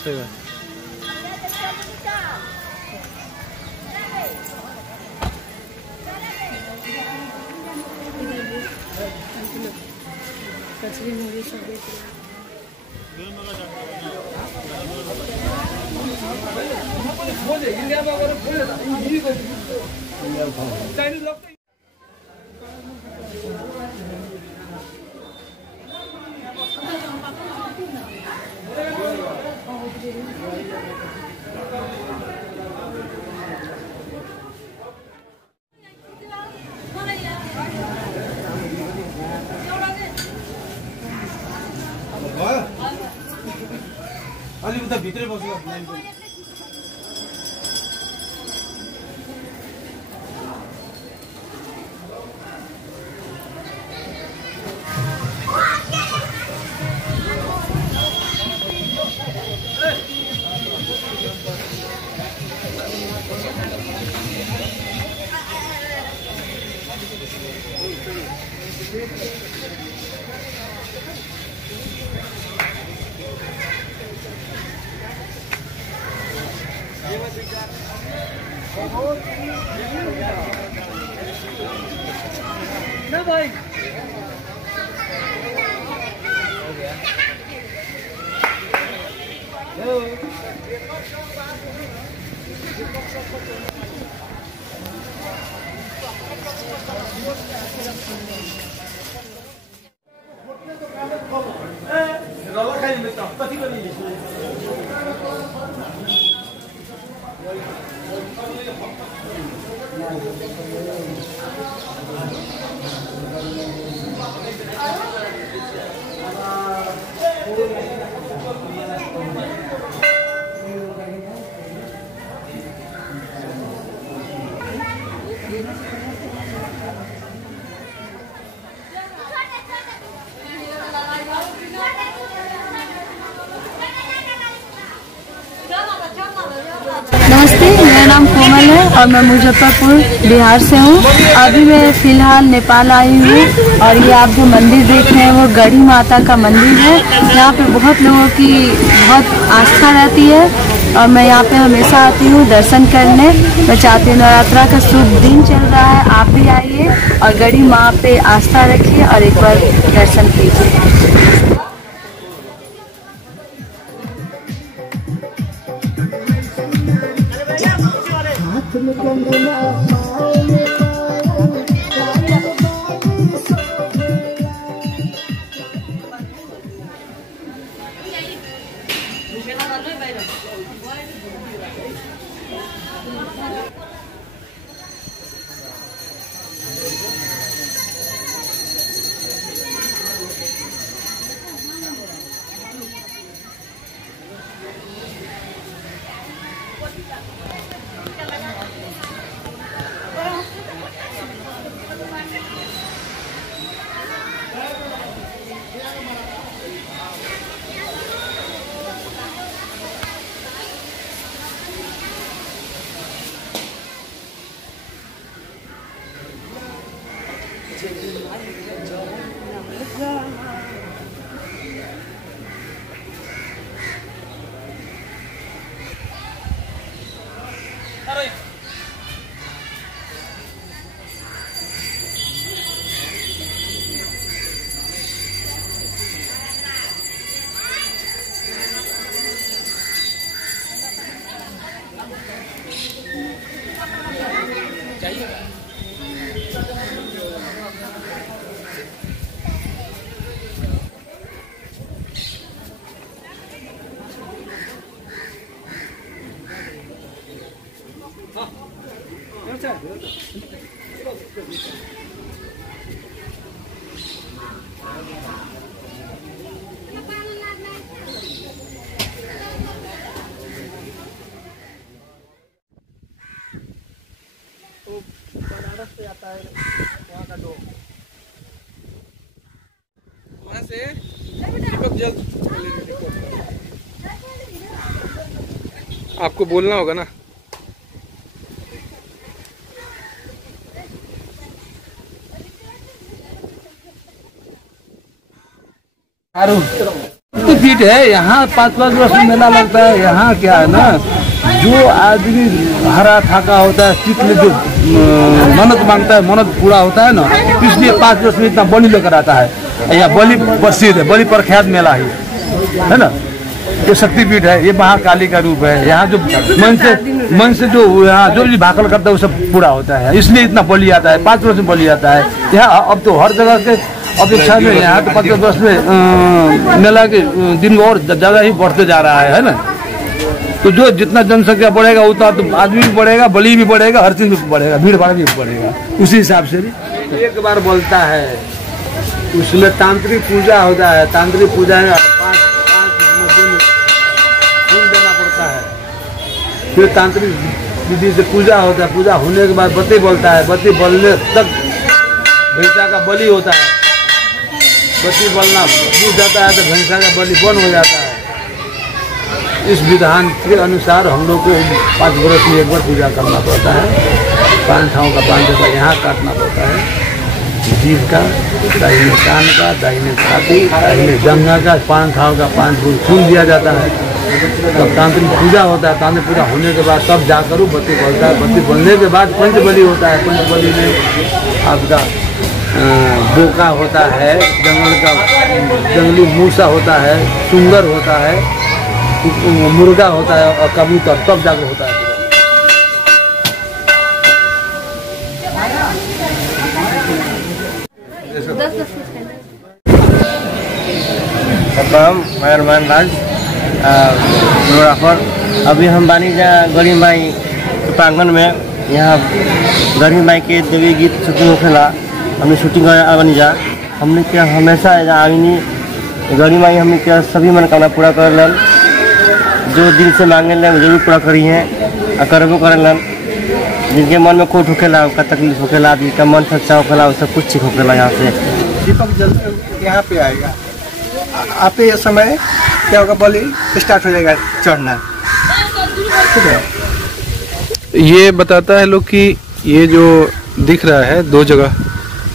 सही बात। कचरे मुझे सब देख अलि उता भित्रै बस्नु ना भाई नमस्ते, मेरा नाम कोमल है और मैं मुजफ्फरपुर बिहार से हूँ। अभी मैं फिलहाल नेपाल आई हूँ और ये आप जो मंदिर देख रहे हैं वो गढ़ी माता का मंदिर है। यहाँ पे बहुत लोगों की बहुत आस्था रहती है और मैं यहाँ पे हमेशा आती हूँ दर्शन करने। मैं चाहती हूँ नवरात्रा का शुभ दिन चल रहा है, आप भी आइए और गढ़ी माँ पे आस्था रखिए और एक बार दर्शन कीजिए। बनारस से आता है वहाँ का डोम, वहाँ से दीपक जल आपको बोलना होगा ना। तो शक्तिपीठ है। यहाँ 5-5 वर्ष में मेला लगता है। यहाँ क्या है ना, जो आदमी हरा थाका होता है, चित्त में जो मन्नत मांगता है, मन्नत पूरा होता है ना, इसलिए 5 वर्ष में इतना बलि लेकर आता है। यहाँ बलि प्रसिद्ध है, बलि प्रख्यात मेला है ना। ये शक्तिपीठ है, ये महाकाली का रूप है। यहाँ जो मन से जो यहाँ जो भी भाकल करता है वो सब पूरा होता है, इसलिए इतना बलि आता है। 5 वर्ष में बलि आता है। यहाँ अब तो हर जगह के अपेक्षा में यहाँ तो 5 वर्ष में मेला के दिन और ज़्यादा ही बढ़ते जा रहा है ना। तो जो जितना जनसंख्या बढ़ेगा उतना तो आदमी भी बढ़ेगा, बलि भी बढ़ेगा, हर चीज भी बढ़ेगा, भीड़ भाड़ भी बढ़ेगा। उसी हिसाब से भी एक बार बोलता है, उसमें तांत्रिक पूजा होता है। तांत्रिक पूजा में 5 फूल देना पड़ता है। फिर तांत्रिक विधि से पूजा होता है। पूजा होने के बाद बत्ती बोलता है। बत्ती बोलने तक भैंसा का बलि होता है। बत्ती बोलना बुझ जाता है तो भैंसा का बलि बंद हो जाता है। इस विधान के अनुसार हम लोग को 5 वर्ष में एक बार पूजा करना पड़ता है। 5 ठाव का 5 जगह यहाँ काटना पड़ता है। जीभ का, दाहिने कान का, दाहिने छाती, दाहिने जंघा का, 5 ठाव का 5 फूल फूल दिया जाता है। तब तांत्रिक पूजा होता है। तांत्रिक पूजा होने के बाद तब जाकर बत्ती बोलता है। बत्ती बोलने के बाद पंचबली होता है। पंचबली में आपका बोका होता है, जंगली मूसा होता है, सुंगर होता है, मुर्गा होता है और कबूतर, तब जाकर होता है। मैं अरमान राज फोटोग्राफर। अभी हम बानी जा गरीब माई के प्रांगण में। यहाँ गरीब माई के देवी गीत शूटिंग होखेला। हमने शूटिंग बनी जा। हमने क्या हमेशा आविनी गरीब माई हमने क्या सभी मनोकामना पूरा कर जो दिल से मांगे जरूर पूरा करी हैं और करबो करेलन। जिनके मन में खोट होखेला, उनका तकलीफ होखेला, जिनका मन सच्चा होखेला, वो सब कुछ ठीक होखेला। यहाँ से दीपक जल यहाँ पे आएगा। आते ये समय क्या होगा, बलि स्टार्ट हो जाएगा चढ़ना। ठीक है, ये बताता है लोग कि ये जो दिख रहा है 2 जगह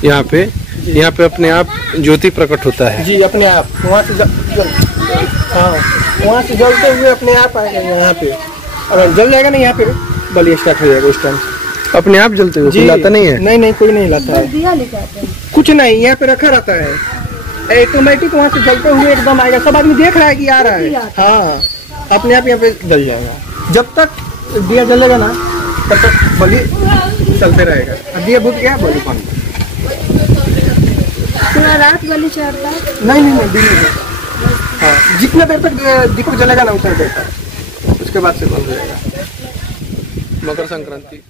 यहाँ पे अपने आप ज्योति प्रकट होता है। जी अपने आप वहाँ से हाँ वहाँ से जलते हुए अपने आप आएगा यहाँ पे। अगर जल जाएगा ना यहाँ पे बलि स्टार्ट हो जाएगा उस टाइम। अपने आप जलते हुए कोई लाता नहीं है? नहीं कोई नहीं लाता है, कुछ नहीं, यहाँ पे रखा रहता है। ऑटोमेटिक वहाँ से जलते हुए एकदम आएगा। सब आदमी देख रहा है कि आ रहा है। हाँ अपने आप यहाँ पे जल जाएगा। जब तक दिया जलेगा ना तब तक बलि चलते रहेगा। दिया बुझ गया बलि बंद। पूरा रात बलि चढ़ता है? नहीं दिन में। हाँ जितना देर तक दीपक जलेगा ना उतना देर तक, उसके बाद से बंद हो जाएगा। मकर संक्रांति